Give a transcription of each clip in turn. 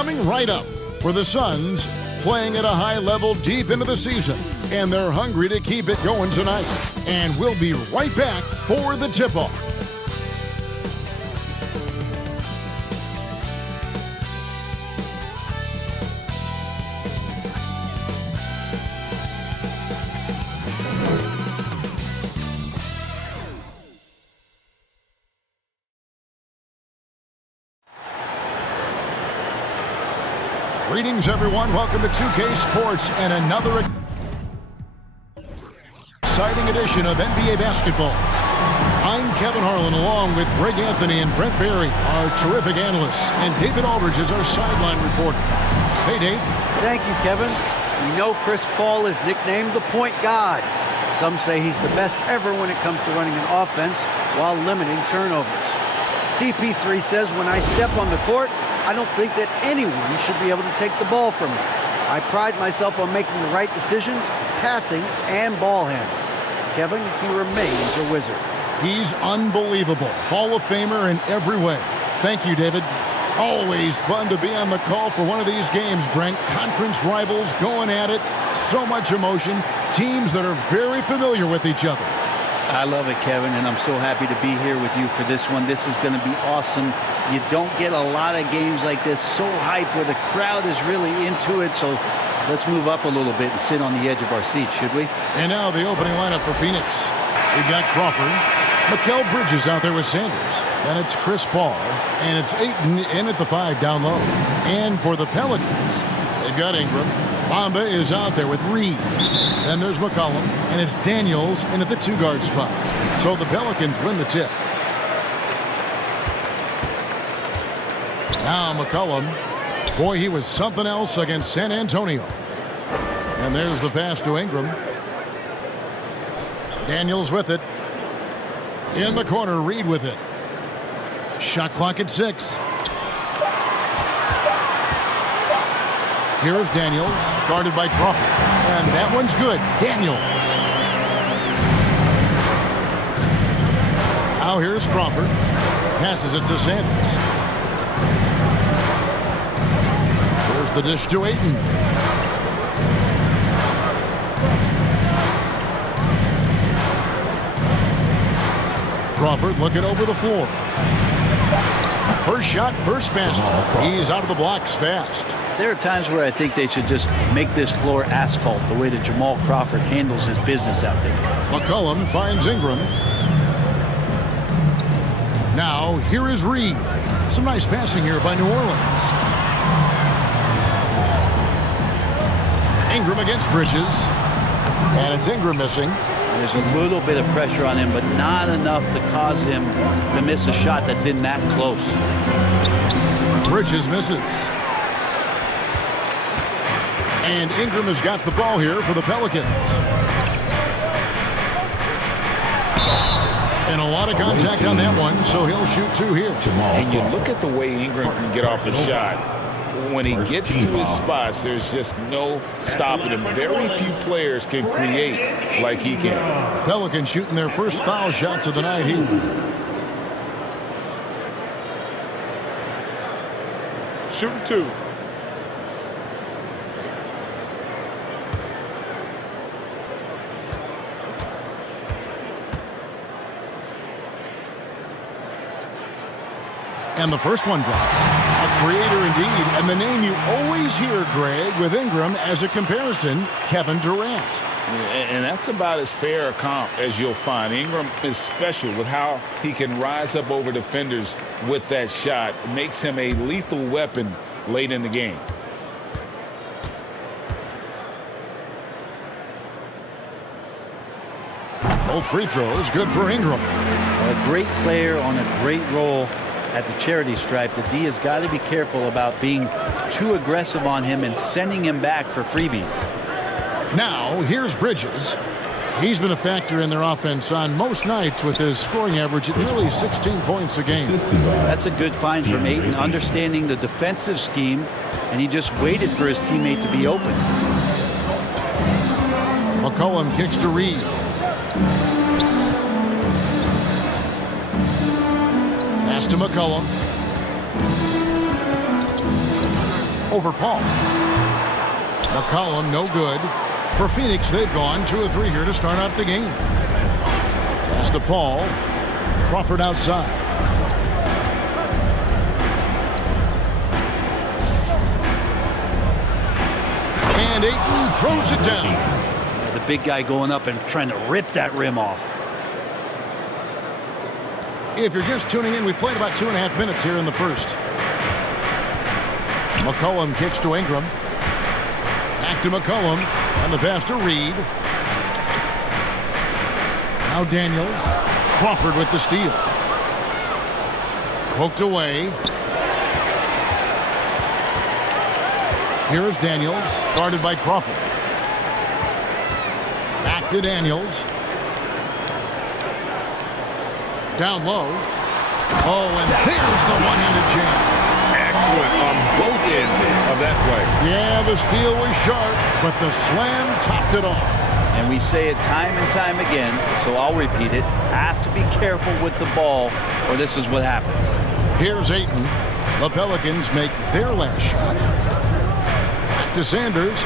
coming right up for the Suns, playing at a high level deep into the season, and they're hungry to keep it going tonight. And we'll be right back for the tip-off. Greetings, everyone. Welcome to 2K Sports and another exciting edition of NBA basketball. I'm Kevin Harlan, along with Greg Anthony and Brent Barry, our terrific analysts, and David Aldridge is our sideline reporter. Hey, Dave. Thank you, Kevin. We know Chris Paul is nicknamed the point god. Some say he's the best ever when it comes to running an offense while limiting turnovers. CP3 says, when I step on the court, I don't think that anyone should be able to take the ball from me. I pride myself on making the right decisions, passing and ball handling. Kevin, he remains a wizard. He's unbelievable. Hall of Famer in every way. Thank you, David. Always fun to be on the call for one of these games, Brent. Conference rivals going at it. So much emotion. Teams that are very familiar with each other. I love it, Kevin, and I'm so happy to be here with you for this one. This is going to be awesome. You don't get a lot of games like this so hyped where the crowd is really into it. So let's move up a little bit and sit on the edge of our seats, should we? And now the opening lineup for Phoenix. We've got Crawford. Mikal Bridges out there with Sanders. Then it's Chris Paul. And it's Ayton in at the 5 down low. And for the Pelicans, they've got Ingram. Bamba is out there with Reed. Then there's McCollum. And it's Daniels in at the 2-guard spot. So the Pelicans win the tip. Now McCollum. Boy, he was something else against San Antonio. And there's the pass to Ingram. Daniels with it. In the corner, Reed with it. Shot clock at 6. Here's Daniels, guarded by Crawford. And that one's good. Daniels. Now here's Crawford. Passes it to Sanders. Here's the dish to Ayton. Crawford looking over the floor. First shot, first basket. He's out of the blocks fast. There are times where I think they should just make this floor asphalt the way that Jamal Crawford handles his business out there. McCollum finds Ingram. Now, here is Reed. Some nice passing here by New Orleans. Ingram against Bridges. And it's Ingram missing. There's a little bit of pressure on him, but not enough to cause him to miss a shot that's in that close. Bridges misses. And Ingram has got the ball here for the Pelicans. And a lot of contact on that one, so he'll shoot 2 here. And you look at the way Ingram can get off the shot. When he gets to his spots, there's just no stopping him. Very few players can create like he can. The Pelicans shooting their first foul shots of the night here. Shooting 2. And the first one drops. A creator indeed. And the name you always hear, Greg, with Ingram as a comparison, Kevin Durant. And that's about as fair a comp as you'll find. Ingram is special with how he can rise up over defenders with that shot. It makes him a lethal weapon late in the game. Both free throws good for Ingram. A great player on a great role at the charity stripe. The D has got to be careful about being too aggressive on him and sending him back for freebies. Now, here's Bridges. He's been a factor in their offense on most nights with his scoring average at nearly 16 points a game. That's a good find from Ayton, understanding the defensive scheme, and he just waited for his teammate to be open. McCollum kicks to Reed. Pass to McCollum. over Paul. McCollum, no good. For Phoenix, they've gone 2 of 3 here to start out the game. Pass to Paul. Crawford outside. And Ayton throws it down. The big guy going up and trying to rip that rim off. If you're just tuning in, we played about 2.5 minutes here in the first. McCollum kicks to Ingram. Back to McCollum. And the pass to Reed. Now Daniels. Crawford with the steal. Poked away. Here is Daniels, guarded by Crawford. Back to Daniels. Down low. Oh, and there's the one-handed jam. Excellent on both ends of that play. Yeah, the steal was sharp, but the slam topped it off. And we say it time and time again, so I'll repeat it. Have to be careful with the ball, or this is what happens. Here's Ayton. The Pelicans make their last shot. Back to Sanders.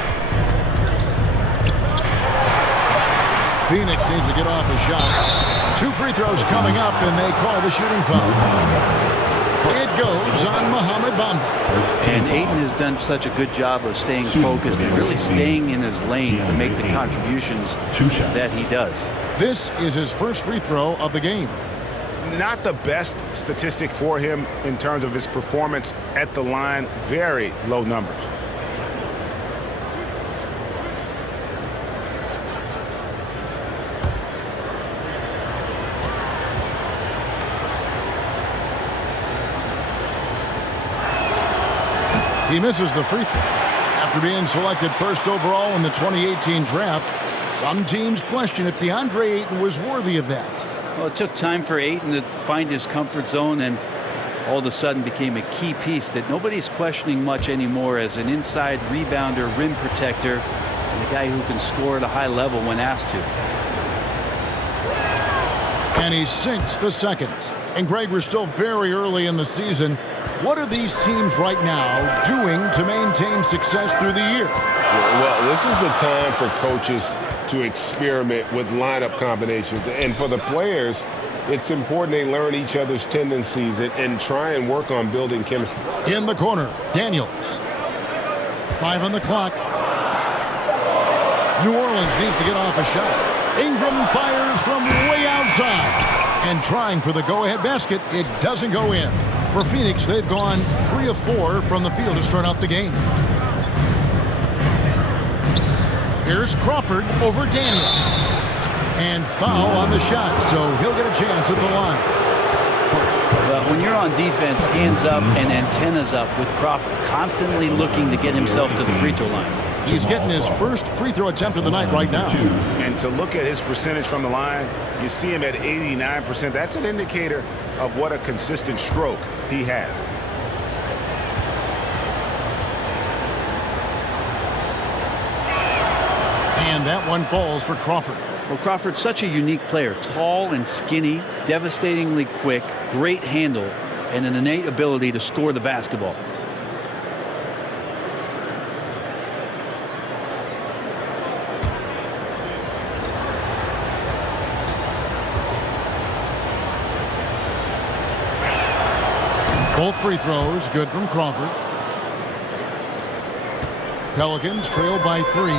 Phoenix needs to get off a shot. 2 free throws coming up, and they call the shooting foul. It goes on Mohamed Bamba. And Ayton has done such a good job of staying focused and really staying in his lane to make the contributions that he does. This is his first free throw of the game. Not the best statistic for him in terms of his performance at the line. Very low numbers. He misses the free throw. After being selected first overall in the 2018 draft, some teams question if DeAndre Ayton was worthy of that. Well, it took time for Ayton to find his comfort zone and all of a sudden became a key piece that nobody's questioning much anymore as an inside rebounder, rim protector, and a guy who can score at a high level when asked to. And he sinks the second. And Greg, we're still very early in the season. What are these teams right now doing to maintain success through the year? Well, this is the time for coaches to experiment with lineup combinations. And for the players, it's important they learn each other's tendencies and try and work on building chemistry. In the corner, Daniels. 5 on the clock. New Orleans needs to get off a shot. Ingram fires from way outside. And trying for the go-ahead basket, it doesn't go in. For Phoenix, they've gone 3 of 4 from the field to start out the game. Here's Crawford over Daniels. And foul on the shot, so he'll get a chance at the line. Well, when you're on defense, hands up and antennas up with Crawford constantly looking to get himself to the free throw line. He's getting his first free throw attempt of the night right now. And to look at his percentage from the line, you see him at 89%. That's an indicator of what a consistent stroke he has. And that one falls for Crawford. Well, Crawford's such a unique player. Tall and skinny, devastatingly quick, great handle, and an innate ability to score the basketball. Both free throws good from Crawford. Pelicans trail by 3.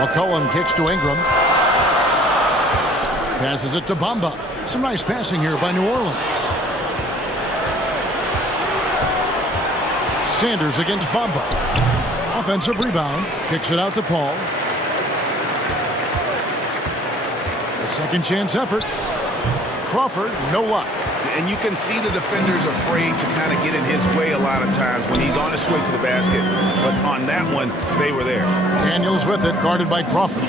McCollum kicks to Ingram. Passes it to Bamba. Some nice passing here by New Orleans. Sanders against Bamba. Offensive rebound. Kicks it out to Paul. A second chance effort. Crawford, no luck. And you can see the defenders afraid to kind of get in his way a lot of times when he's on his way to the basket. But on that one, they were there. Daniels with it, guarded by Crawford.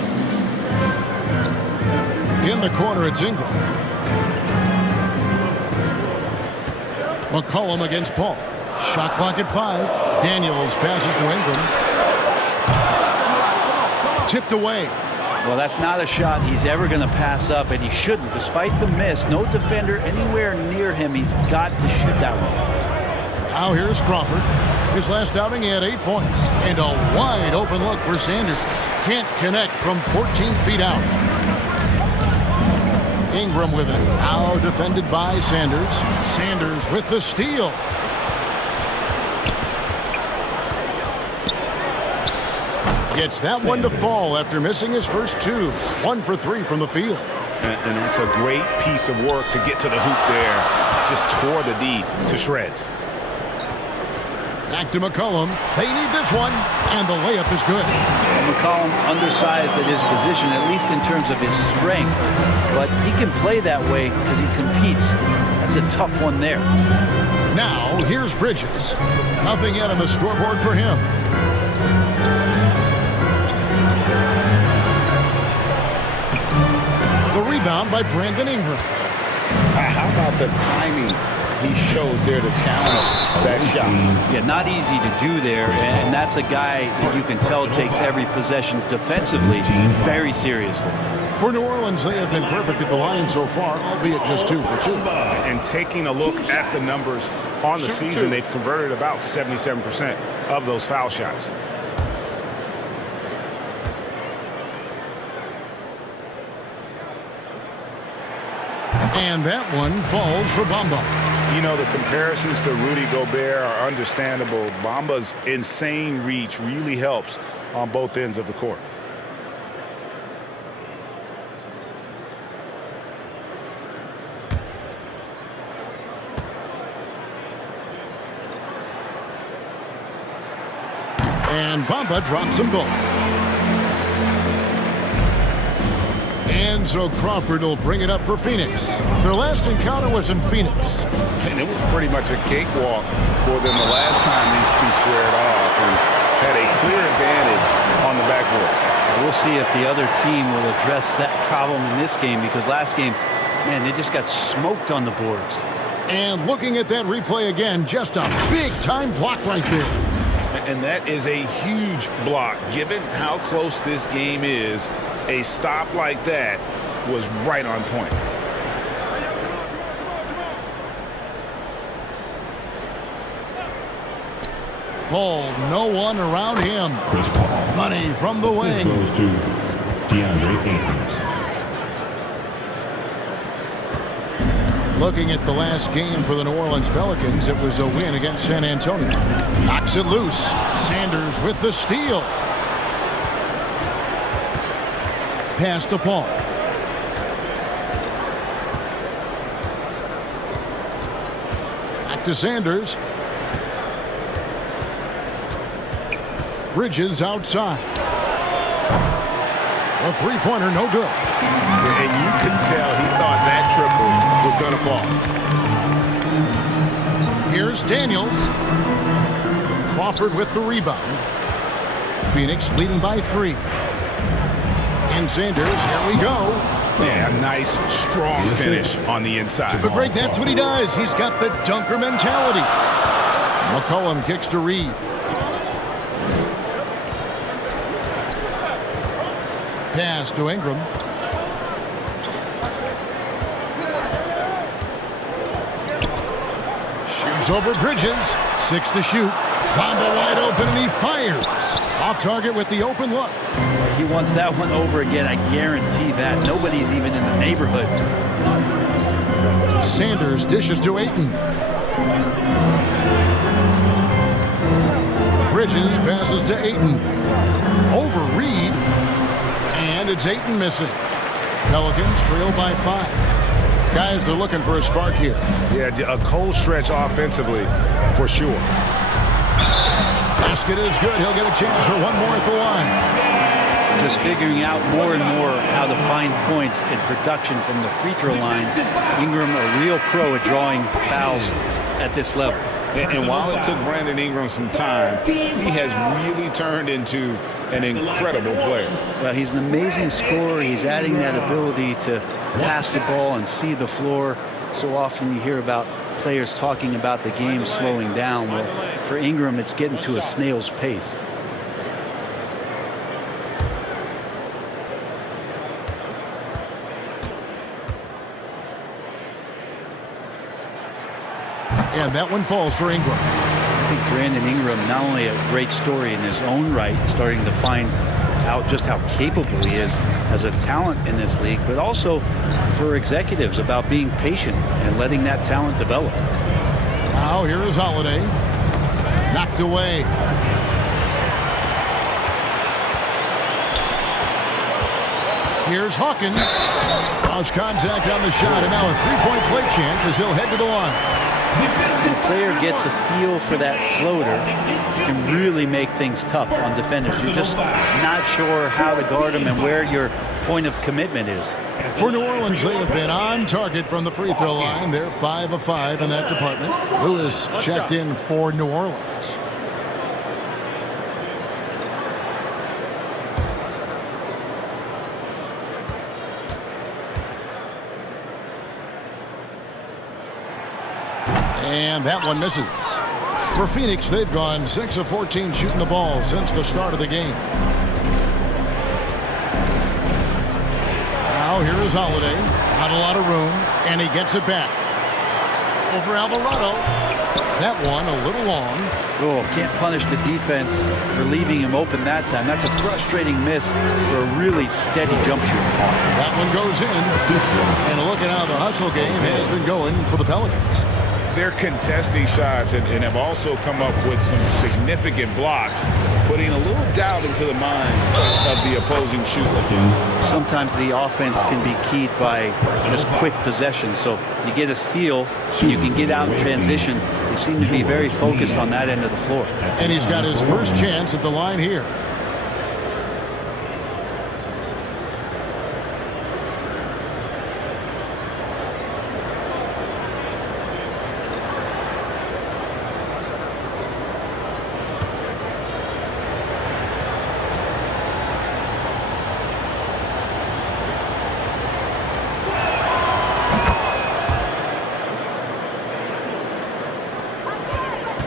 In the corner, it's Ingram. McCollum against Paul. Shot clock at 5. Daniels passes to Ingram. Tipped away. Well, that's not a shot he's ever going to pass up, and he shouldn't. Despite the miss, no defender anywhere near him. He's got to shoot that one. Now here's Crawford. His last outing, he had 8 points. And a wide open look for Sanders. Can't connect from 14 feet out. Ingram with it. Now defended by Sanders. Sanders with the steal. Gets that one to fall after missing his first 2. 1 for 3 from the field. And that's a great piece of work to get to the hoop there. Just tore the D to shreds. Back to McCollum. They need this one, and the layup is good. McCollum undersized at his position, at least in terms of his strength. But he can play that way because he competes. That's a tough one there. Now, here's Bridges. Nothing yet on the scoreboard for him. The rebound by Brandon Ingram. How about the timing he shows there to challenge that shot? Yeah, not easy to do there, and that's a guy that you can tell takes every possession defensively very seriously. For New Orleans, they have been perfect at the line so far, albeit just 2 for 2. And taking a look at the numbers on the season, they've converted about 77% of those foul shots. And that one falls for Bamba. You know, the comparisons to Rudy Gobert are understandable. Bamba's insane reach really helps on both ends of the court. And Bamba drops them both. And so Crawford will bring it up for Phoenix. Their last encounter was in Phoenix. And it was pretty much a cakewalk for them the last time these two squared off and had a clear advantage on the backboard. We'll see if the other team will address that problem in this game, because last game, man, they just got smoked on the boards. And looking at that replay again, just a big-time block right there. And that is a huge block. Given how close this game is, a stop like that was right on point. Paul, no one around him. Chris Paul. Money from the wing. Goes to DeAndre Ayton. Looking at the last game for the New Orleans Pelicans, it was a win against San Antonio. Knocks it loose. Sanders with the steal. Pass to Paul. Back to Sanders. Bridges outside. A three-pointer, no good. And you could tell he thought that triple was going to fall. Here's Daniels. Crawford with the rebound. Phoenix leading by 3. And Sanders, here we go. Yeah, a nice, strong finish on the inside. But Greg, that's what he does. He's got the dunker mentality. McCollum kicks to Reeve. Pass to Ingram. Shoots over Bridges. 6 to shoot. Bamba wide open, and he fires. Off target with the open look. He wants that one over again. I guarantee that. Nobody's even in the neighborhood. Sanders dishes to Ayton. Bridges passes to Ayton. Over Reed. And it's Ayton missing. Pelicans trail by 5. Guys, they're looking for a spark here. Yeah, a cold stretch offensively for sure. Basket is good. He'll get a chance for one more at the line. Just figuring out more and more how to find points in production from the free throw line. Ingram, a real pro at drawing fouls at this level. And while it took Brandon Ingram some time, he has really turned into an incredible player. Well, he's an amazing scorer. He's adding that ability to pass the ball and see the floor. So often you hear about players talking about the game slowing down. Well, for Ingram, it's getting to a snail's pace. And that one falls for Ingram. I think Brandon Ingram, not only a great story in his own right, starting to find out just how capable he is as a talent in this league, but also for executives about being patient and letting that talent develop. Now here is Holiday. Knocked away. Here's Hawkins. Draws contact on the shot, and now a three-point play chance as he'll head to the line. When a player gets a feel for that floater, it can really make things tough on defenders. You're just not sure how to guard them and where your point of commitment is. For New Orleans, they have been on target from the free throw line. They're 5 of 5 in that department. Lewis checked in for New Orleans. And that one misses. For Phoenix, they've gone 6 of 14 shooting the ball since the start of the game. Now here is Holiday. Not a lot of room, and he gets it back. Over Alvarado. That one a little long. Oh, can't punish the defense for leaving him open that time. That's a frustrating miss for a really steady jump shooter. That one goes in. And a look at how the hustle game has been going for the Pelicans. They're contesting shots and have also come up with some significant blocks, putting a little doubt into the minds of the opposing shooter. Sometimes the offense can be keyed by just quick possession. So you get a steal, so you can get out in transition. They seem to be very focused on that end of the floor. And he's got his first chance at the line here.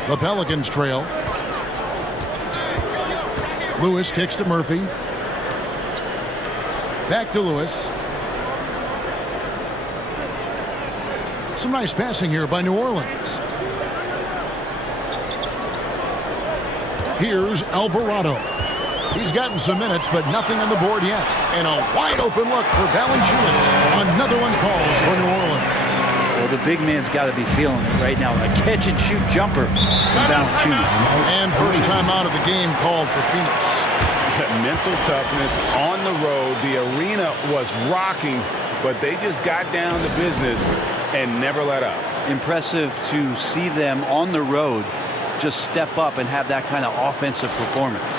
The Pelicans trail. Lewis kicks to Murphy. Back to Lewis. Some nice passing here by New Orleans. Here's Alvarado. He's gotten some minutes, but nothing on the board yet. And a wide open look for Valanciunas. Another one falls for New Orleans. Well, the big man's got to be feeling it right now. A catch-and-shoot jumper from Valanciunas. And first time out of the game called for Phoenix. Mental toughness on the road. The arena was rocking, but they just got down to business and never let up. Impressive to see them on the road just step up and have that kind of offensive performance.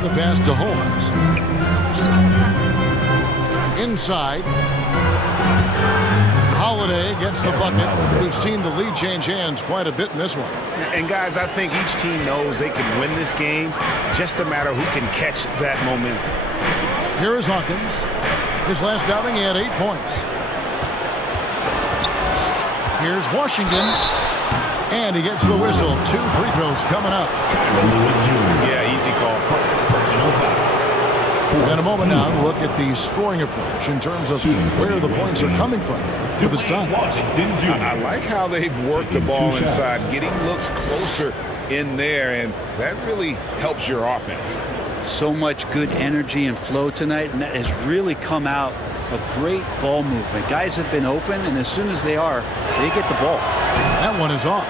The pass to Holmes. Inside. Holiday gets the bucket. We've seen the lead change hands quite a bit in this one. And guys, I think each team knows they can win this game. Just a matter who can catch that momentum. Here is Hawkins. His last outing, he had 8 points. Here's Washington. And he gets the whistle. 2 free throws coming up. Yeah, easy call. Personal foul. In a moment now, look at the scoring approach in terms of where the points are coming from for the Suns. I like how they've worked the ball inside, getting looks closer in there, and that really helps your offense. So much good energy and flow tonight, and that has really come out of great ball movement. Guys have been open, and as soon as they are, they get the ball. That one is off.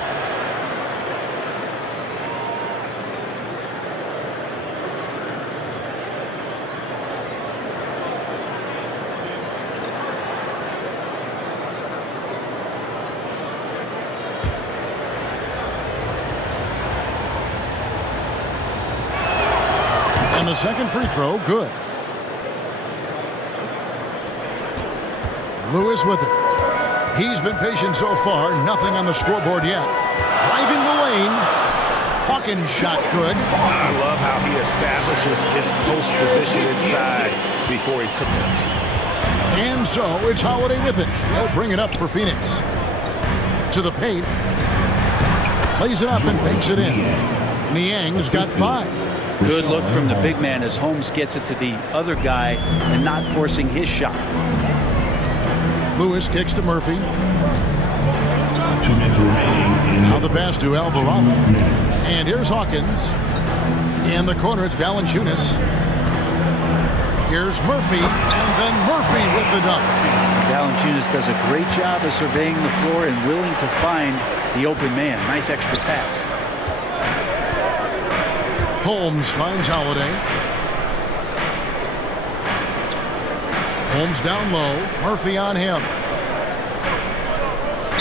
And the second free throw, good. Lewis with it. He's been patient so far. Nothing on the scoreboard yet. Driving the lane. Hawkins shot good. I love how he establishes his post position inside before he commits. And so it's Holiday with it. He'll bring it up for Phoenix. To the paint. Lays it up and banks it in. Niang's got 5. Good look from the big man as Holmes gets it to the other guy and not forcing his shot. Lewis kicks to Murphy. 2 minutes remaining. Now the pass to Alvarado. And here's Hawkins. In the corner, it's Valanciunas. Here's Murphy, and then Murphy with the dunk. Valanciunas does a great job of surveying the floor and willing to find the open man. Nice extra pass. Holmes finds Holiday. Holmes down low. Murphy on him.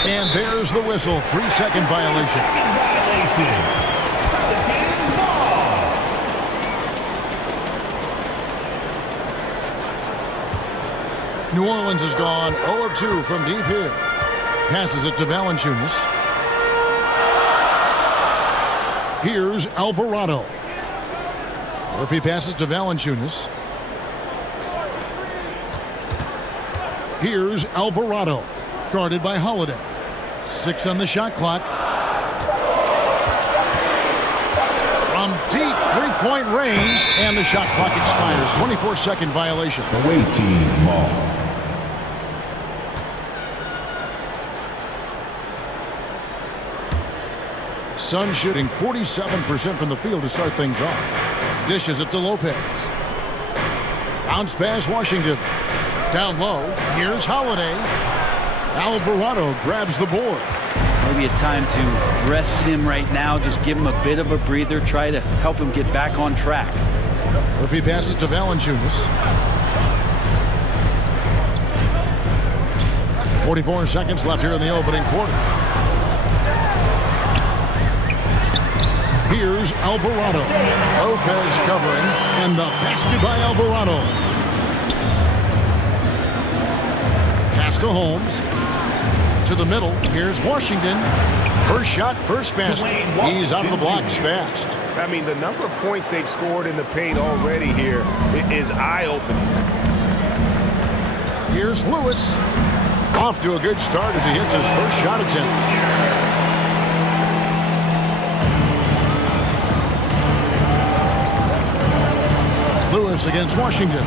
And there's the whistle. 3-second violation. New Orleans has gone 0 of 2 from deep here. Passes it to Valanciunas. Here's Alvarado. Murphy passes to Valanciunas. Here's Alvarado. Guarded by Holiday. 6 on the shot clock. From deep three-point range, and the shot clock expires. 24-second violation. Away team ball. Suns shooting 47% from the field to start things off. Dishes it to Lopez. Bounce pass Washington. Down low. Here's Holiday. Alvarado grabs the board. Maybe a time to rest him right now. Just give him a bit of a breather. Try to help him get back on track. Murphy passes to Valanciunas. 44 seconds left here in the opening quarter. Here's Alvarado. Lopez covering, and the basket by Alvarado. Pass to Holmes. To the middle. Here's Washington. First shot, first basket. He's out of the blocks fast. I mean, the number of points they've scored in the paint already here is eye-opening. Here's Lewis. Off to a good start as he hits his first shot attempt. Lewis against Washington.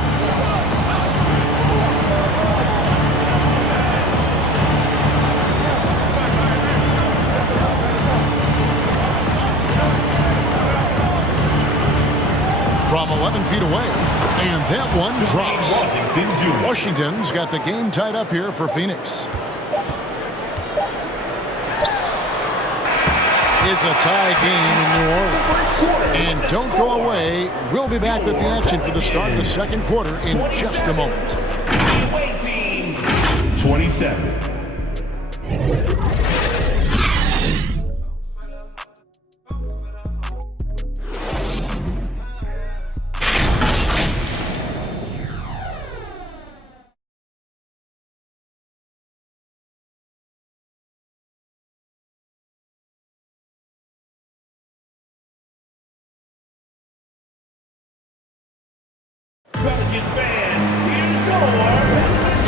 From 11 feet away, and that one drops. Washington's got the game tied up here for Phoenix. It's a tie game in New Orleans. And don't go away. We'll be back with the action for the start of the second quarter in just a moment. 27.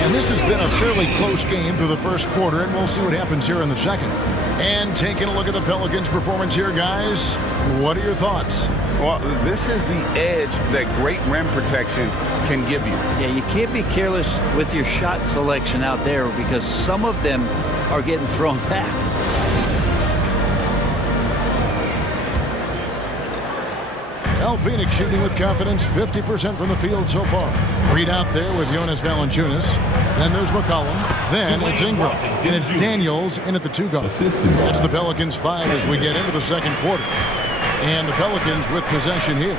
And this has been a fairly close game through the first quarter, and we'll see what happens here in the second. And taking a look at the Pelicans' performance here, guys, what are your thoughts? Well, this is the edge that great rim protection can give you. Yeah, you can't be careless with your shot selection out there because some of them are getting thrown back. Phoenix shooting with confidence, 50% from the field so far. Reed out there with Jonas Valanciunas. Then there's McCollum. Then it's Ingram. And it's Daniels in at the 2-guard. That's the Pelicans 5 as we get into the second quarter. And the Pelicans with possession here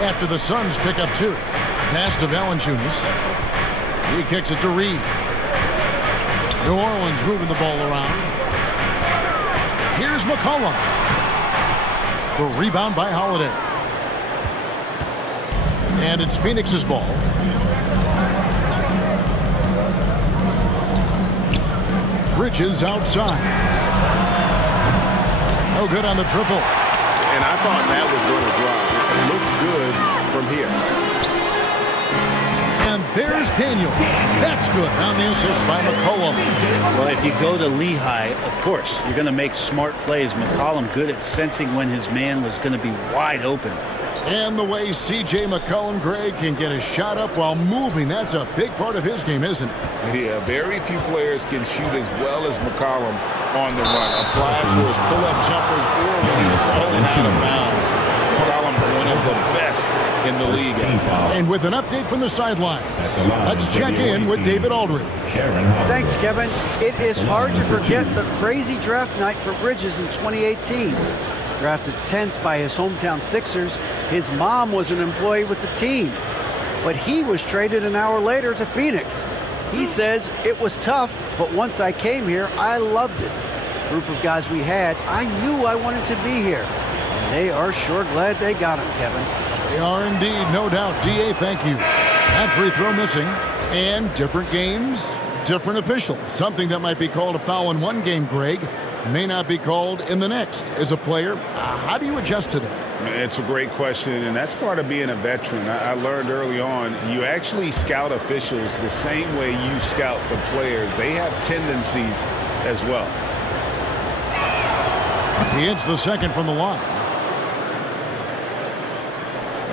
after the Suns pick up 2. Pass to Valanciunas. He kicks it to Reed. New Orleans moving the ball around. Here's McCollum. The rebound by Holiday. And it's Phoenix's ball. Bridges outside. No good on the triple. And I thought that was going to drop. It looked good from here. And there's Daniel. That's good on the assist by McCollum. Well, if you go to Lehigh, of course, you're going to make smart plays. McCollum good at sensing when his man was going to be wide open. And the way C.J. McCollum, Greg, can get a shot up while moving, that's a big part of his game, isn't it? Yeah, very few players can shoot as well as McCollum on the run. Applies for his pull-up jumpers or when he's falling out of bounds. McCollum, one of the best in the league. And with an update from the sideline, let's check in with David Aldridge. Thanks, Kevin. It is hard to forget the crazy draft night for Bridges in 2018. Drafted 10th by his hometown Sixers, his mom was an employee with the team. But he was traded an hour later to Phoenix. He says, it was tough, but once I came here, I loved it. The group of guys we had, I knew I wanted to be here. And they are sure glad they got him, Kevin. They are indeed, no doubt. D.A., thank you. That free throw missing. And different games, different officials. Something that might be called a foul in one game, Greg, may not be called in the next. As a player, how do you adjust to that? It's a great question, and that's part of being a veteran. I learned early on, you actually scout officials the same way you scout the players. They have tendencies as well. He hits the second from the line.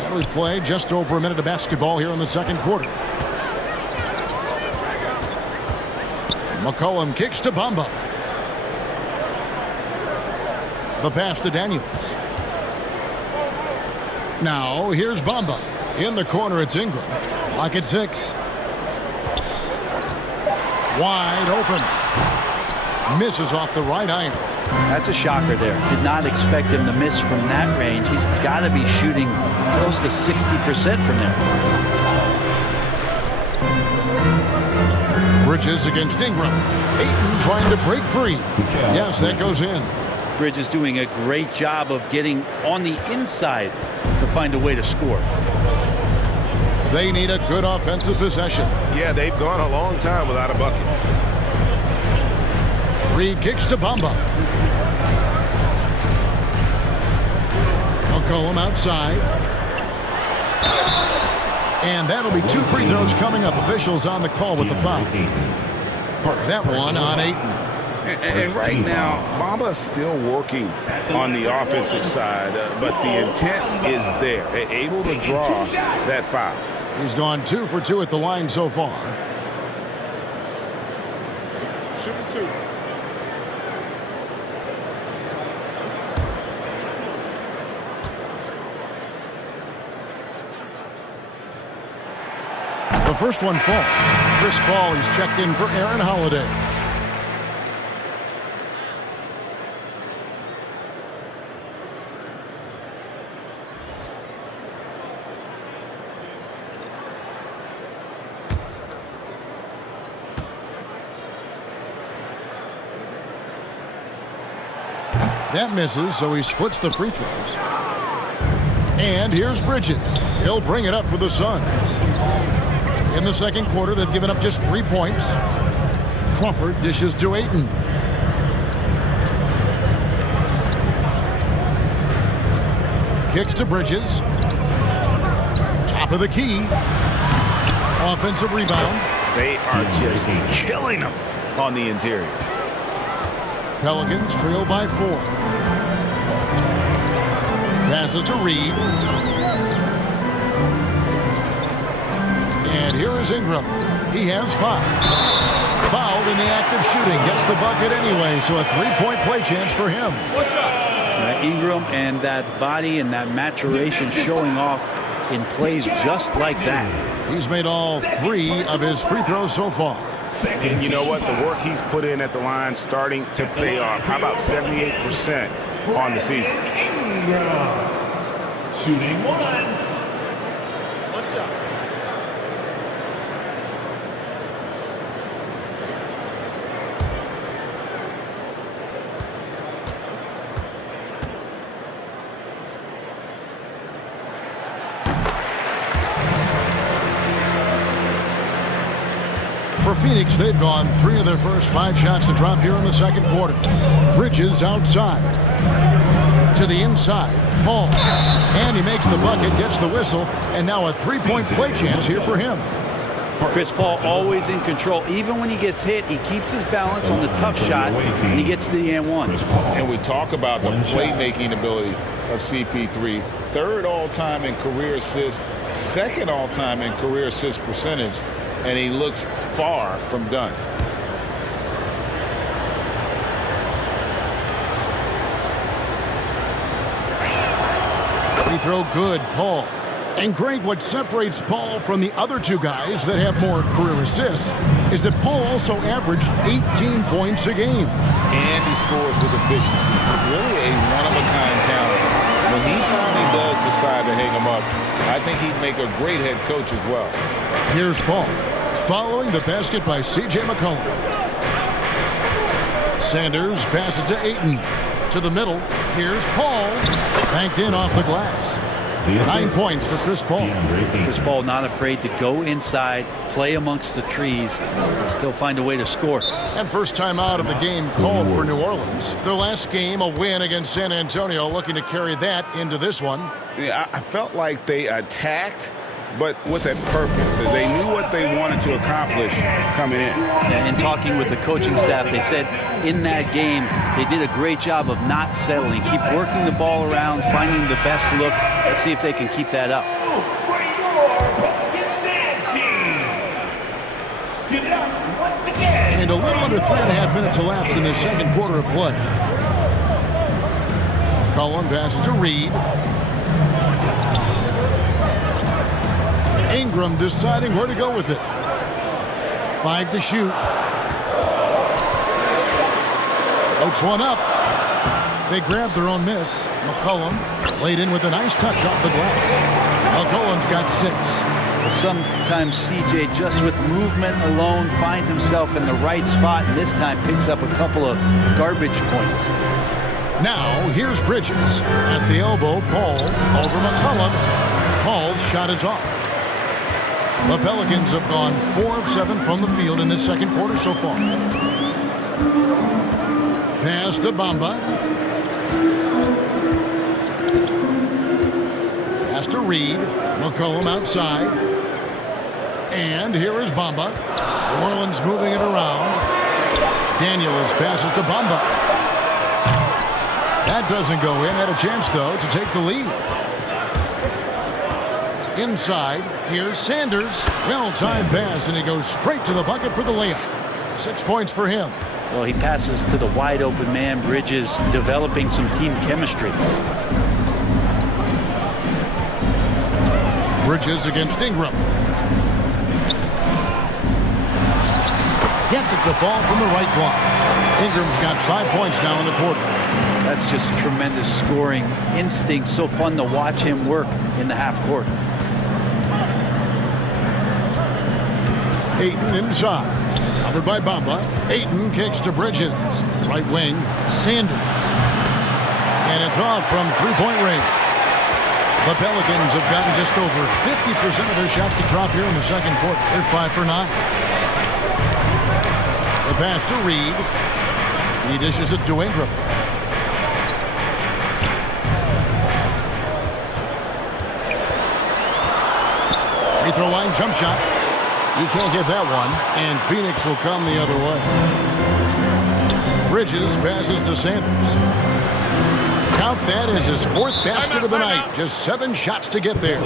And we play just over a minute of basketball here in the second quarter. McCollum kicks to Bamba. The pass to Daniels. Now, here's Bamba. In the corner, it's Ingram. Lock at 6. Wide open. Misses off the right iron. That's a shocker there. Did not expect him to miss from that range. He's got to be shooting close to 60% from there. Bridges against Ingram. Ayton trying to break free. Yes, that goes in. Bridges doing a great job of getting on the inside to find a way to score. They need a good offensive possession. Yeah, they've gone a long time without a bucket. Reed kicks to Bamba. McCollum outside. And that'll be 2 free throws coming up. Officials on the call with the foul. That one on Ayton. And right now, Bamba's still working on the offensive side, but the intent is there. Able to draw that foul. He's gone 2 for 2 at the line so far. Shooting 2. The first one falls. Chris Paul is checked in for Aaron Holiday. That misses, so he splits the free throws. And here's Bridges. He'll bring it up for the Suns. In the second quarter, they've given up just 3 points. Crawford dishes to Ayton. Kicks to Bridges. Top of the key. Offensive rebound. They are just killing them on the interior. Pelicans trail by 4. Passes to Reed. And here is Ingram. He has 5. Fouled in the act of shooting. Gets the bucket anyway, so a 3-point play chance for him. What's up? Ingram and that body and that maturation showing off in plays just like that. He's made all 3 of his free throws so far. And you know what? The work he's put in at the line starting to pay off. How about 78% on the season? Shooting 1. What's up? For Phoenix, they've gone 3 of their first 5 shots to drop here in the second quarter. Bridges outside. To the inside. Paul. And he makes the bucket, gets the whistle, and now a 3-point play chance here for him. Chris Paul always in control. Even when he gets hit, he keeps his balance on the tough shot, and he gets to the and one. And we talk about the playmaking ability of CP3. 3rd all-time in career assists, 2nd all-time in career assist percentage, and he looks far from done. Free throw good, Paul. And Greg, what separates Paul from the other 2 guys that have more career assists is that Paul also averaged 18 points a game. And he scores with efficiency. Really a one-of-a-kind talent. When he finally does decide to hang him up, I think he'd make a great head coach as well. Here's Paul. Following the basket by C.J. McCollum. Sanders passes to Ayton. To the middle. Here's Paul. Banked in off the glass. 9 points for Chris Paul. Chris Paul not afraid to go inside, play amongst the trees, and still find a way to score. And first time out of the game called for New Orleans. Their last game, a win against San Antonio, looking to carry that into this one. Yeah, I felt like they attacked, but with a purpose. They knew what they wanted to accomplish coming in. And talking with the coaching staff, they said in that game they did a great job of not settling. Keep working the ball around, finding the best look. Let's see if they can keep that up. And a little under 3.5 minutes elapsed in the second quarter of play. Cullen passes to Reed. Ingram deciding where to go with it. 5 to shoot. Floats one up. They grab their own miss. McCollum laid in with a nice touch off the glass. McCollum's got 6. Sometimes CJ just with movement alone finds himself in the right spot, and this time picks up a couple of garbage points. Now here's Bridges at the elbow. Paul over McCollum. Paul's shot is off. The Pelicans have gone 4 of 7 from the field in this second quarter so far. Pass to Bamba. Pass to Reed. McCollum outside. And here is Bamba. New Orleans moving it around. Daniels passes to Bamba. That doesn't go in. Had a chance, though, to take the lead. Inside, here's Sanders. Well-timed pass, and he goes straight to the bucket for the layup. 6 points for him. Well, he passes to the wide-open man. Bridges developing some team chemistry. Bridges against Ingram. Gets it to fall from the right block. Ingram's got 5 points now in the quarter. That's just tremendous scoring instinct. So fun to watch him work in the half court. Ayton inside. Covered by Bamba. Ayton kicks to Bridges. Right wing, Sanders. And it's off from three-point range. The Pelicans have gotten just over 50% of their shots to drop here in the second quarter. They're 5 for 9. The pass to Reed. He dishes it to Ingram. Free throw line jump shot. He can't get that one, and Phoenix will come the other way. Bridges passes to Sanders. Count that as his fourth basket of the night. Just 7 shots to get there.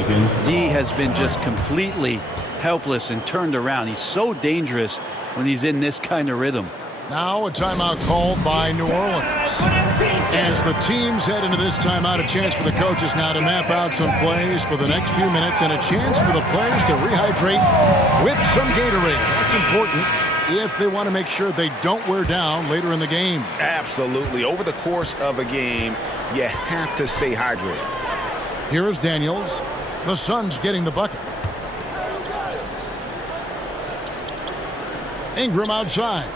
D has been just completely helpless and turned around. He's so dangerous when he's in this kind of rhythm. Now a timeout called by New Orleans. As the teams head into this timeout, a chance for the coaches now to map out some plays for the next few minutes and a chance for the players to rehydrate with some Gatorade. That's important if they want to make sure they don't wear down later in the game. Absolutely. Over the course of a game, you have to stay hydrated. Here is Daniels. The Suns getting the bucket. Ingram outside.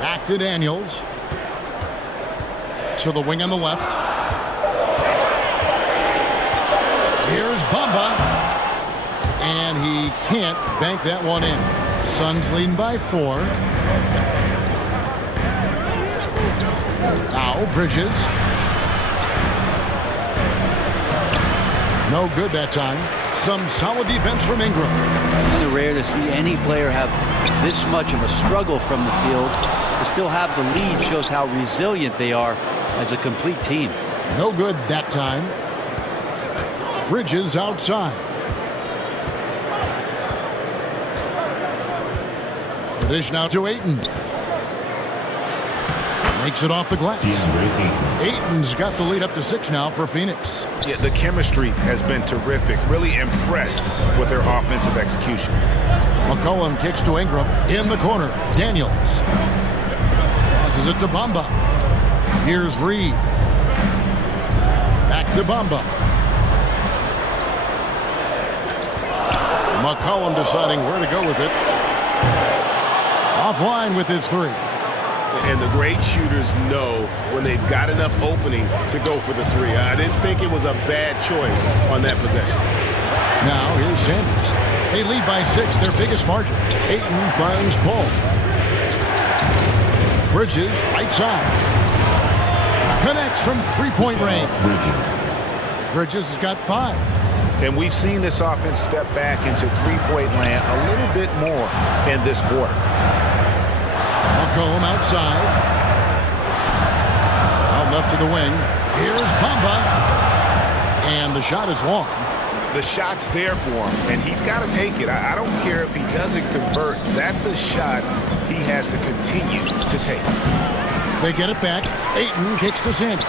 Back to Daniels. To the wing on the left. Here's Bamba. And he can't bank that one in. Suns leading by 4. Now Bridges. No good that time. Some solid defense from Ingram. It's rare to see any player have this much of a struggle from the field. To still have the lead shows how resilient they are as a complete team. No good that time. Bridges outside. The dish now to Ayton. Makes it off the glass. Ayton's got the lead up to 6 now for Phoenix. Yeah, the chemistry has been terrific. Really impressed with their offensive execution. McCollum kicks to Ingram. In the corner, Daniels. Passes it to Bamba. Here's Reed. Back to Bamba. McCollum deciding where to go with it. Offline with his 3. And the great shooters know when they've got enough opening to go for the 3. I didn't think it was a bad choice on that possession. Now here's Sanders. They lead by 6, their biggest margin. Ayton finds Paul. Bridges, right side. Connects from 3-point range. Bridges has got 5. And we've seen this offense step back into 3-point land a little bit more in this quarter. McCollum outside. Out left to the wing. Here's Bamba. And the shot is long. The shot's there for him, and he's got to take it. I don't care if he doesn't convert. That's a shot he has to continue to take. They get it back. Ayton kicks to Sanders.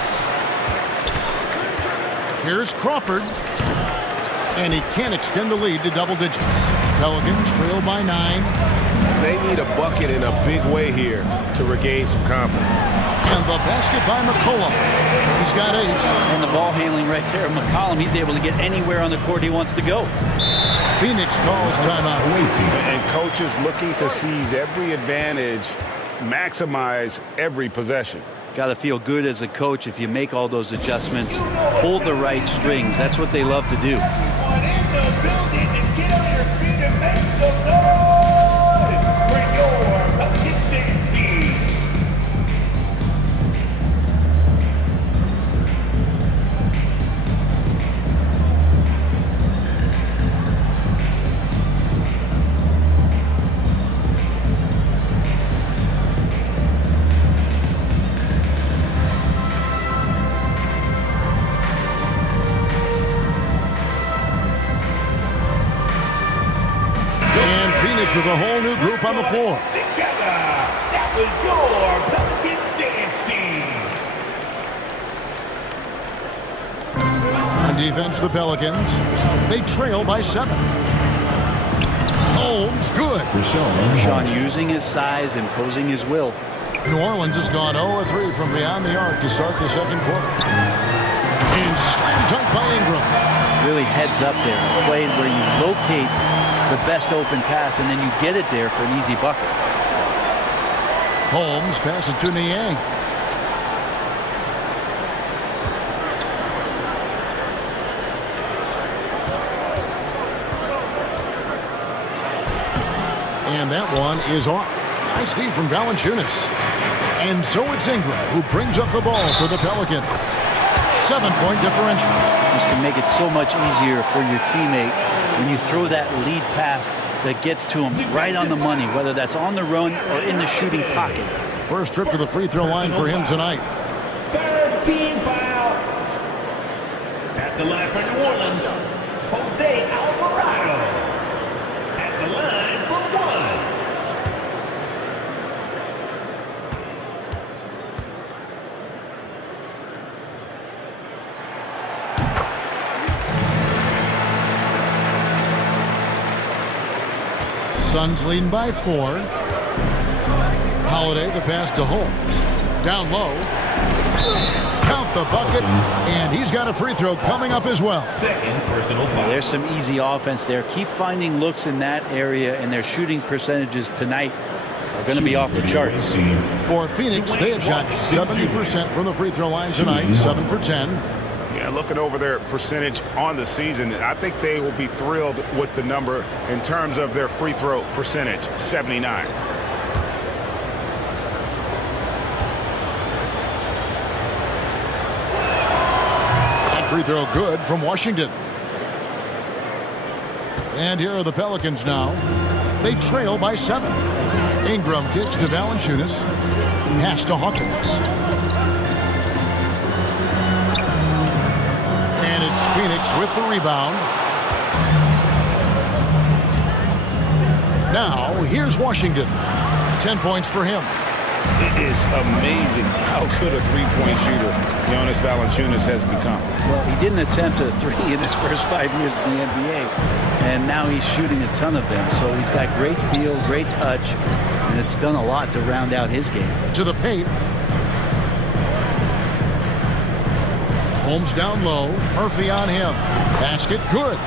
Here's Crawford. And he can't extend the lead to double digits. Pelicans trail by 9. They need a bucket in a big way here to regain some confidence. And the basket by McCollum. He's got 8. And the ball handling right there. McCollum, he's able to get anywhere on the court he wants to go. Phoenix calls timeout. And coaches looking to seize every advantage, maximize every possession. Got to feel good as a coach if you make all those adjustments. Hold the right strings. That's what they love to do. With a whole new group on the floor. That was your Pelicans dance team. On defense, the Pelicans. They trail by 7. Holmes, good. Sean using his size, imposing his will. New Orleans has gone 0-3 from beyond the arc to start the second quarter. And slam dunk by Ingram. Really heads up there. A play where you locate the best open pass, and then you get it there for an easy bucket. Holmes passes to Niang. And that one is off. Nice feed from Valanciunas. And so it's Ingram who brings up the ball for the Pelicans. 7-point differential. This can make it so much easier for your teammate when you throw that lead pass that gets to him right on the money, whether that's on the run or in the shooting pocket. First trip to the free throw line for him tonight. Third team foul. At the line for New Orleans, Jose Alvarado. At the line for one. Suns leading by 4. Holiday, the pass to Holmes. Down low. Count the bucket, and he's got a free throw coming up as well. Second personal foul. There's some easy offense there. Keep finding looks in that area, and their shooting percentages tonight are going to be off the charts. For Phoenix, they have shot 70% from the free throw line tonight, 7 for 10. Yeah, looking over their percentage on the season, I think they will be thrilled with the number in terms of their free throw percentage, 79. That free throw good from Washington. And here are the Pelicans now. They trail by 7. Ingram kicks to Valanciunas. Pass to Hawkins. And it's Phoenix with the rebound. Now, here's Washington. 10 points for him. It is amazing how good a three-point shooter Jonas Valanciunas has become. Well, he didn't attempt a three in his first 5 years in the NBA, and now he's shooting a ton of them. So he's got great feel, great touch, and it's done a lot to round out his game. To the paint. Holmes down low. Murphy on him. Basket good.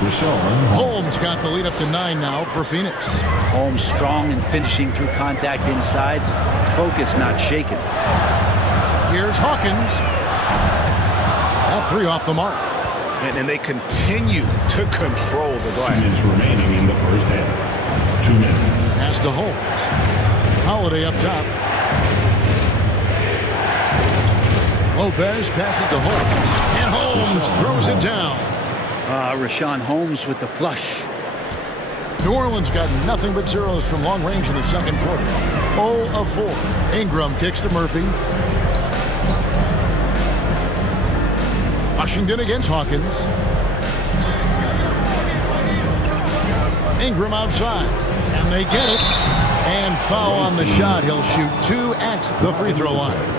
Holmes got the lead up to 9 now for Phoenix. Holmes strong and finishing through contact inside. Focus not shaken. Here's Hawkins. That 3 off the mark. And they continue to control the glass. Minutes remaining in the first half. 2 minutes. Pass to Holmes. Holiday up top. Lopez passes to Holmes. And Holmes throws it down. Rashawn Holmes with the flush. New Orleans got nothing but zeros from long range in the second quarter. 0 of 4. Ingram kicks to Murphy. Washington against Hawkins. Ingram outside. And they get it. And foul on the shot. He'll shoot 2 at the free throw line.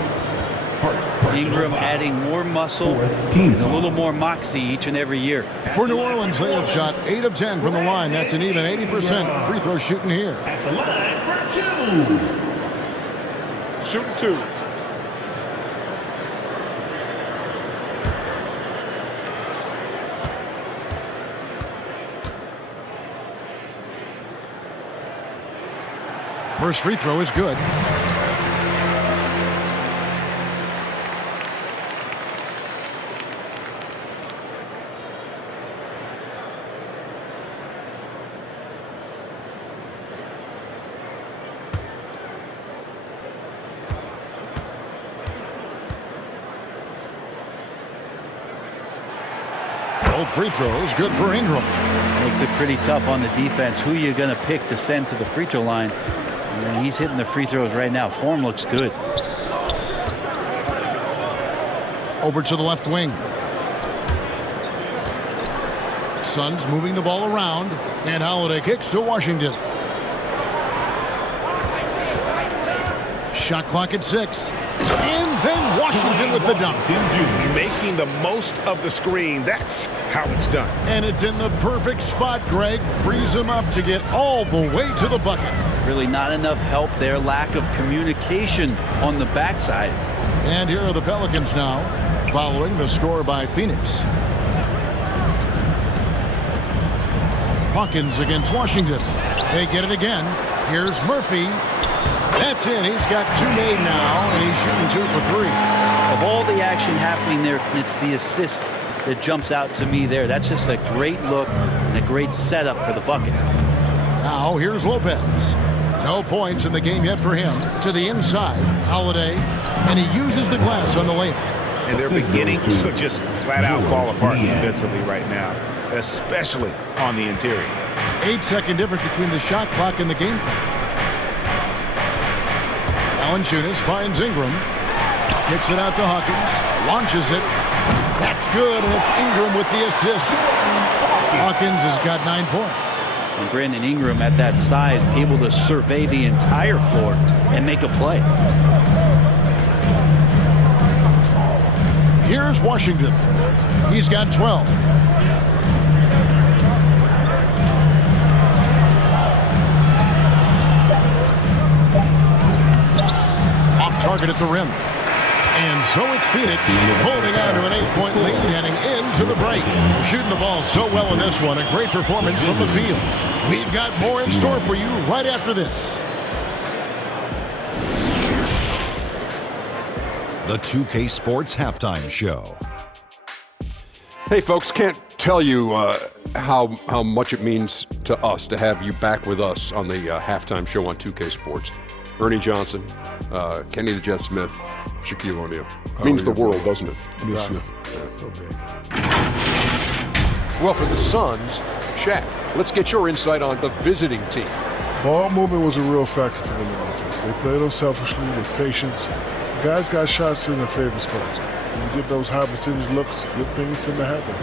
Ingram adding more muscle and a little more moxie each and every year. For New Orleans, they have shot 8 of 10 from the line. That's an even 80% free throw shooting here. At the line for 2. Shooting 2. First free throw is good. Both free throws good for Ingram. Makes it pretty tough on the defense. Who you going to pick to send to the free throw line? And he's hitting the free throws right now. Form looks good. Over to the left wing. Suns moving the ball around. And Holiday kicks to Washington. Shot clock at 6. And then Washington with the dunk. Making the most of the screen. That's how it's done. And it's in the perfect spot, Greg. Frees him up to get all the way to the bucket. Really not enough help there. Lack of communication on the backside. And here are the Pelicans now, following the score by Phoenix. Hawkins against Washington. They get it again. Here's Murphy. That's in. He's got 2 made now, and he's shooting 2 for 3. Of all the action happening there, it's the assist that jumps out to me there. That's just a great look and a great setup for the bucket. Now here's Lopez. No points in the game yet for him. To the inside, Holiday, and he uses the glass on the layup. And they're beginning to just flat out fall apart defensively right now. especially on the interior. 8-second difference between the shot clock and the game clock. Valanciunas finds Ingram. Kicks it out to Hawkins. Launches it. That's good, and it's Ingram with the assist. Hawkins has got 9 points. And Brandon Ingram at that size, able to survey the entire floor and make a play. Here's Washington. He's got 12. Off target at the rim. And so it's Phoenix holding on to an 8-point lead heading into the break. Shooting the ball so well in this one. A great performance from the field. We've got more in store for you right after this. The 2K Sports Halftime Show. Hey, folks, can't tell you how much it means to us to have you back with us on the halftime show on 2K Sports. Ernie Johnson, Kenny the Jet Smith, Shaquille O'Neal. Means the world, doesn't it? Miss you. So big. Well, for the Suns, Shaq, let's get your insight on the visiting team. Ball movement was a real factor for them in offense. They played unselfishly with patience. The guys got shots in their favorite spots. When you get those high percentage looks, good things tend to happen.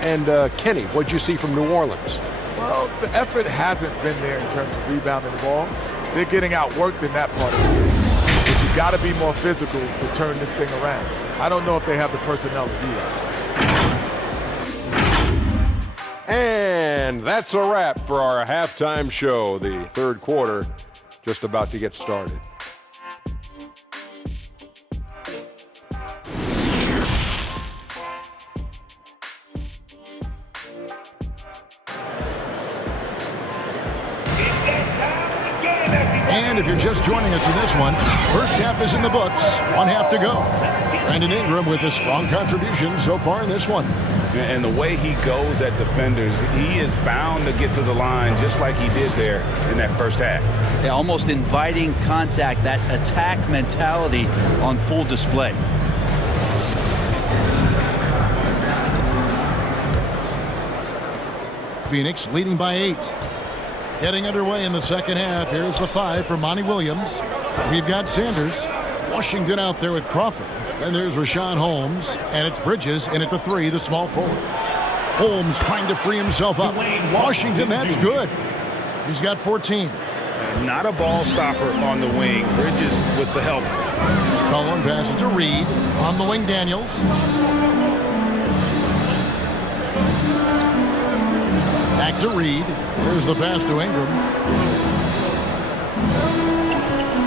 And Kenny, what'd you see from New Orleans? Well, the effort hasn't been there in terms of rebounding the ball. They're getting outworked in that part of the game. But you got to be more physical to turn this thing around. I don't know if they have the personnel to do that. And that's a wrap for our halftime show. The third quarter just about to get started. And if you're just joining us in this one, first half is in the books. 1 half to go. Brandon Ingram with a strong contribution so far in this one. And the way he goes at defenders, he is bound to get to the line just like he did there in that first half. Yeah, almost inviting contact, that attack mentality on full display. Phoenix leading by 8. Getting underway in the second half. Here's the 5 for Monty Williams. We've got Sanders. Washington out there with Crawford. And there's Rashawn Holmes. And it's Bridges in at the 3, the small forward. Holmes trying to free himself up. Washington, that's good. He's got 14. Not a ball stopper on the wing. Bridges with the help. Cullen passes to Reed. On the wing, Daniels. Back to Reed. Here's the pass to Ingram.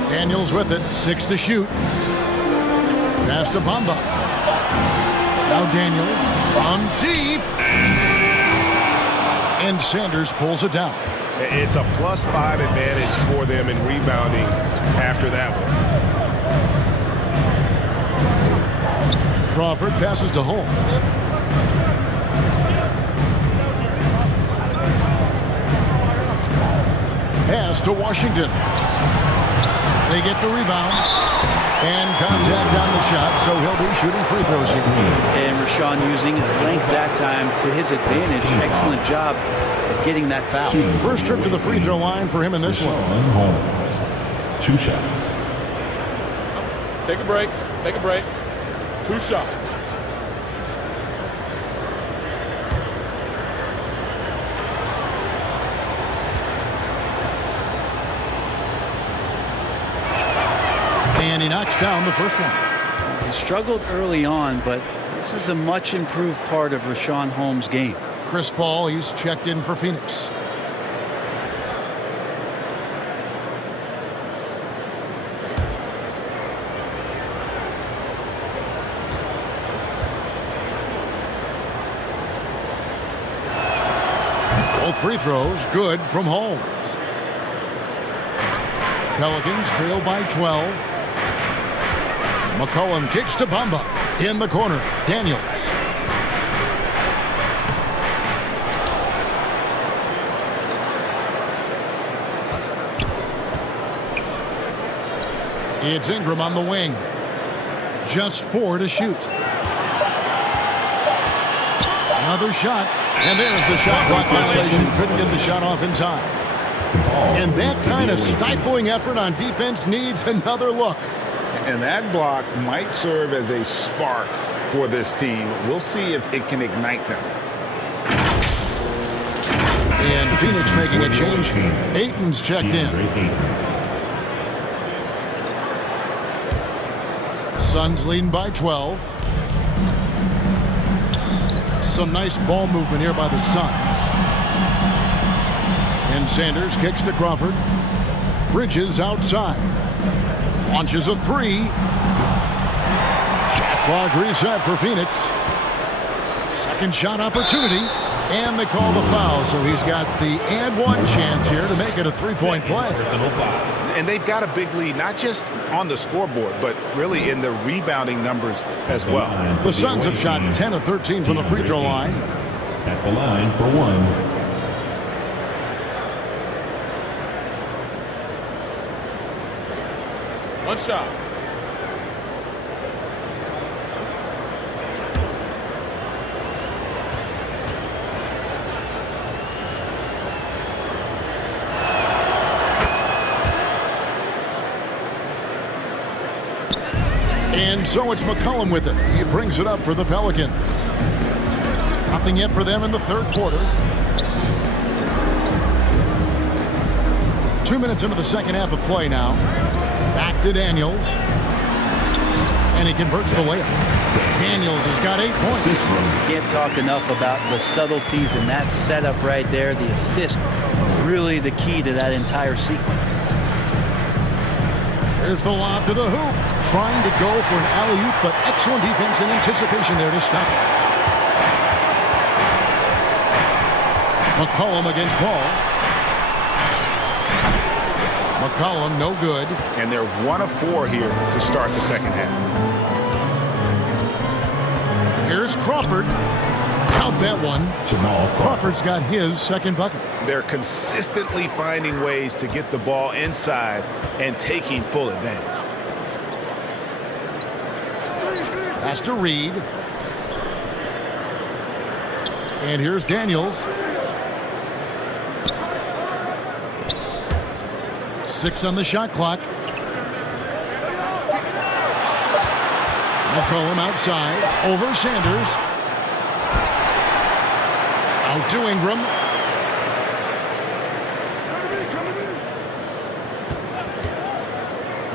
Daniels with it. 6 to shoot. Pass to Bamba. Now Daniels on deep. And Sanders pulls it down. It's a +5 advantage for them in rebounding after that one. Crawford passes to Holmes. Pass to Washington. They get the rebound. And contact on the shot, so he'll be shooting free throws here. And Rashawn using his length that time to his advantage. Excellent job of getting that foul. First trip to the free throw line for him in this one. Holmes. 2 shots. Take a break. Take a break. 2 shots. And he knocks down the first one. He struggled early on, but this is a much improved part of Rashawn Holmes' game. Chris Paul, he's checked in for Phoenix. Both free throws good from Holmes. Pelicans trail by 12. McCollum kicks to Bamba. In the corner, Daniels. It's Ingram on the wing. Just 4 to shoot. Another shot. And there's the shot clock violation. Couldn't get the shot off in time. And that kind of stifling effort on defense needs another look. And that block might serve as a spark for this team. We'll see if it can ignite them. And Phoenix making a change. Ayton's checked in. Suns leading by 12. Some nice ball movement here by the Suns. And Sanders kicks to Crawford. Bridges outside. Launches a three. Shot clock reset for Phoenix. Second shot opportunity. And they call the foul, so he's got the and one chance here to make it a three-point play. And they've got a big lead, not just on the scoreboard, but really in the rebounding numbers as well. The Suns have shot 10 of 13 from the free throw line. At the line for one. One shot. And so it's McCollum with it. He brings it up for the Pelicans. Nothing yet for them in the third quarter. 2 minutes into the second half of play now. Back to Daniels. And he converts the layup. Daniels has got 8 points. Can't talk enough about the subtleties in that setup right there. The assist, really the key to that entire sequence. There's the lob to the hoop. Trying to go for an alley-oop, but excellent defense and anticipation there to stop it. McCollum against Paul. McCollum, no good. And they're 1 of 4 here to start the second half. Here's Crawford. Count that one. Crawford's got his second bucket. They're consistently finding ways to get the ball inside and taking full advantage. Pass to Reed. And here's Daniels. 6 on the shot clock. McCollum outside. Over Sanders. Out to Ingram.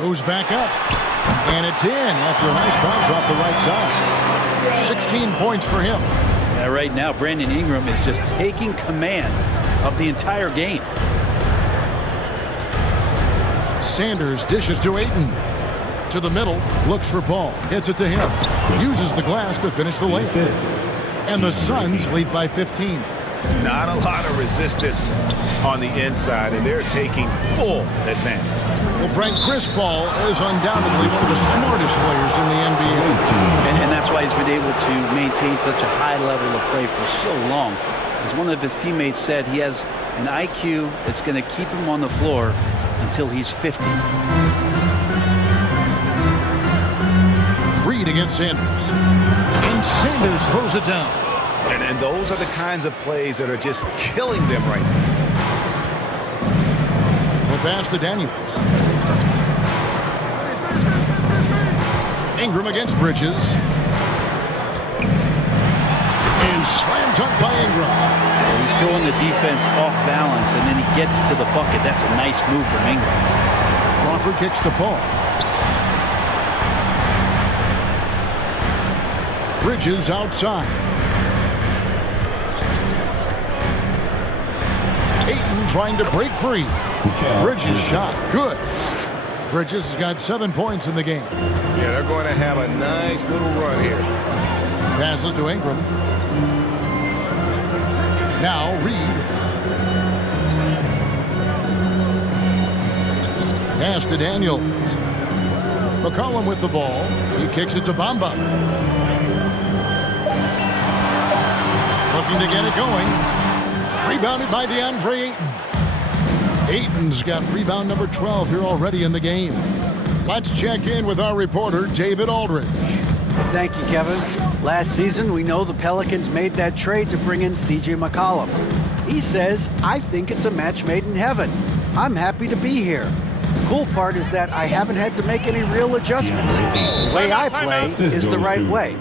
Goes back up. And it's in after a nice bounce off the right side. 16 points for him. Yeah, right now, Brandon Ingram is just taking command of the entire game. Sanders dishes to Ayton. To the middle. Looks for Paul. Gets it to him. Uses the glass to finish the layup. And the Suns lead by 15. Not a lot of resistance on the inside, and they're taking full advantage. Well, Brent, Chris Paul is undoubtedly one of the smartest players in the NBA. And that's why he's been able to maintain such a high level of play for so long. As one of his teammates said, he has an IQ that's going to keep him on the floor until he's 50. Reed against Sanders. And Sanders throws it down. And those are the kinds of plays that are just killing them right now. The pass to Daniels. Ingram against Bridges. And slam dunk by Ingram. He's throwing the defense off balance, and then he gets to the bucket. That's a nice move from Ingram. Crawford kicks to Paul. Bridges outside. Ayton trying to break free. Bridges shot. Good. Bridges has got 7 points in the game. Yeah, they're going to have a nice little run here. Passes to Ingram. Now Reed. Pass to Daniels. McCollum with the ball. He kicks it to Bamba. Looking to get it going. Rebounded by DeAndre Ayton. Ayton's got rebound number 12 here already in the game. Let's check in with our reporter, David Aldridge. Thank you, Kevin. Last season, we know the Pelicans made that trade to bring in C.J. McCollum. He says, I think it's a match made in heaven. I'm happy to be here. The cool part is that I haven't had to make any real adjustments. The way I play is the right way.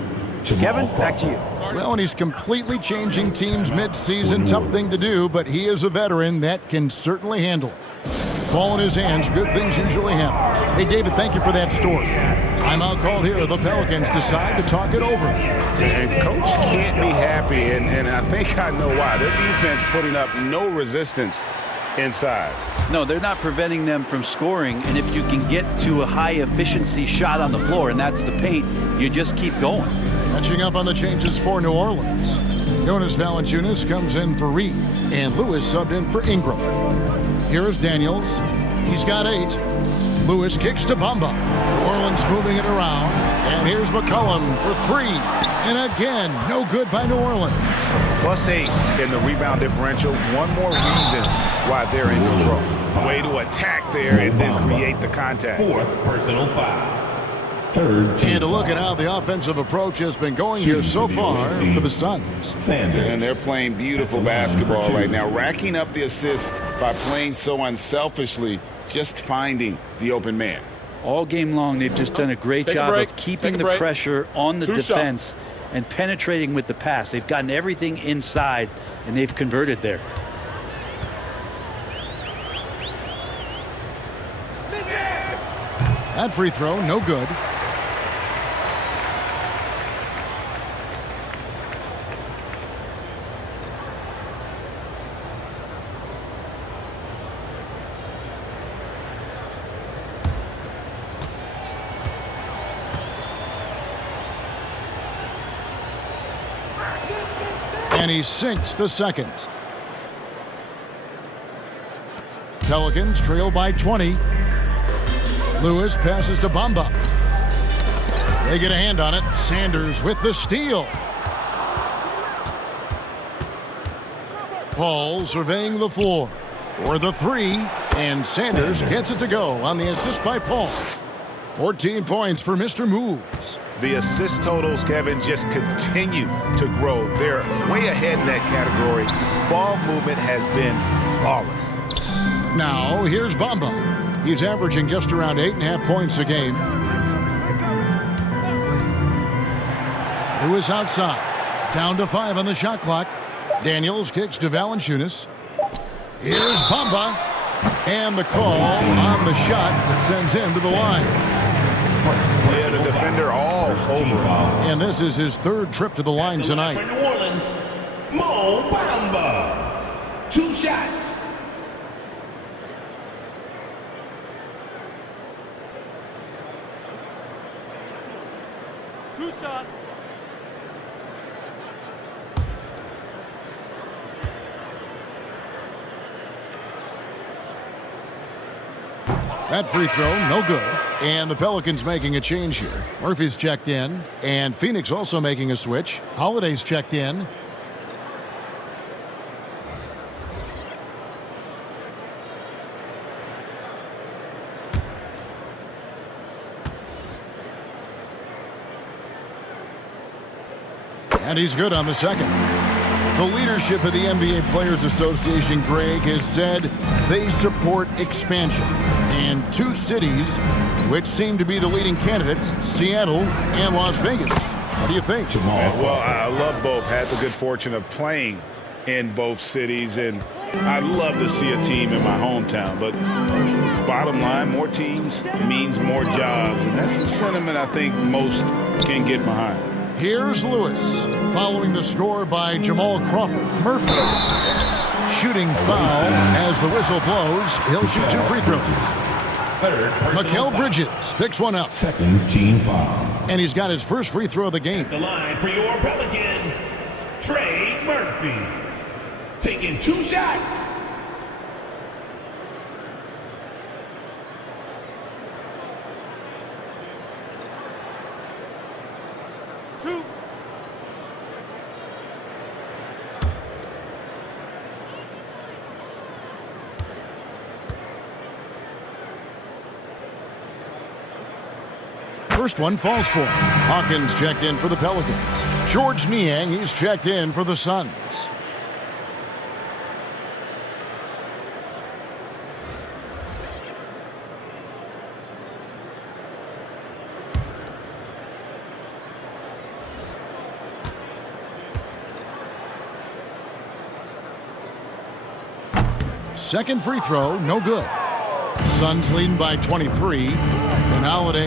Kevin, back to you. Well, and he's completely changing teams mid-season. Tough thing to do, but he is a veteran that can certainly handle it. Ball in his hands, good things usually happen. Hey, David, thank you for that story. Timeout called here. The Pelicans decide to talk it over. And Coach can't be happy, and I think I know why. Their defense putting up no resistance inside. No, they're not preventing them from scoring, and if you can get to a high-efficiency shot on the floor, and that's the paint, you just keep going. Catching up on the changes for New Orleans. Jonas Valanciunas comes in for Reed, and Lewis subbed in for Ingram. Here's Daniels. He's got 8. Lewis kicks to Bamba. New Orleans moving it around. And here's McCollum for 3. And again, no good by New Orleans. +8 in the rebound differential. One more reason why they're in control. Way to attack there and then create the contact. 4th personal foul. And a look at how the offensive approach has been going here so far for the Suns. And they're playing beautiful basketball right now, racking up the assists by playing so unselfishly, just finding the open man. All game long, they've just done a great job of keeping the pressure on the defense and penetrating with the pass. They've gotten everything inside, and they've converted there. That free throw, no good. And he sinks the second. Pelicans trail by 20. Lewis passes to Bamba. They get a hand on it. Sanders with the steal. Paul surveying the floor for the 3. And Sanders gets it to go on the assist by Paul. 14 points for Mr. Moves. The assist totals, Kevin, just continue to grow. They're way ahead in that category. Ball movement has been flawless. Now, here's Bamba. He's averaging just around 8.5 points a game. Lewis outside. Down to 5 on the shot clock. Daniels kicks to Valanciunas. Here's Bamba. And the call on the shot that sends him to the line. Yeah, the defender all over. And this is his 3rd trip to the line tonight. For New Orleans, Mo Bamba. 2 shots. That free throw, no good. And the Pelicans making a change here. Murphy's checked in. And Phoenix also making a switch. Holiday's checked in. And he's good on the second. The leadership of the NBA Players Association, Greg, has said they support expansion. And 2 cities, which seem to be the leading candidates, Seattle and Las Vegas. What do you think? Well, I love both. Had the good fortune of playing in both cities, and I'd love to see a team in my hometown. But bottom line, more teams means more jobs, and that's a sentiment I think most can get behind. Here's Lewis, following the score by Jamal Crawford. Murphy, shooting foul as the whistle blows. He'll shoot 2 free throws. Mikal Bridges picks one up. 2nd team foul. And he's got his first free throw of the game. The line for your Pelicans, Trey Murphy. Taking 2 shots. First one falls for him. Hawkins checked in for the Pelicans. George Niang, he's checked in for the Suns. Second free throw, no good. Suns leading by 23. And Holiday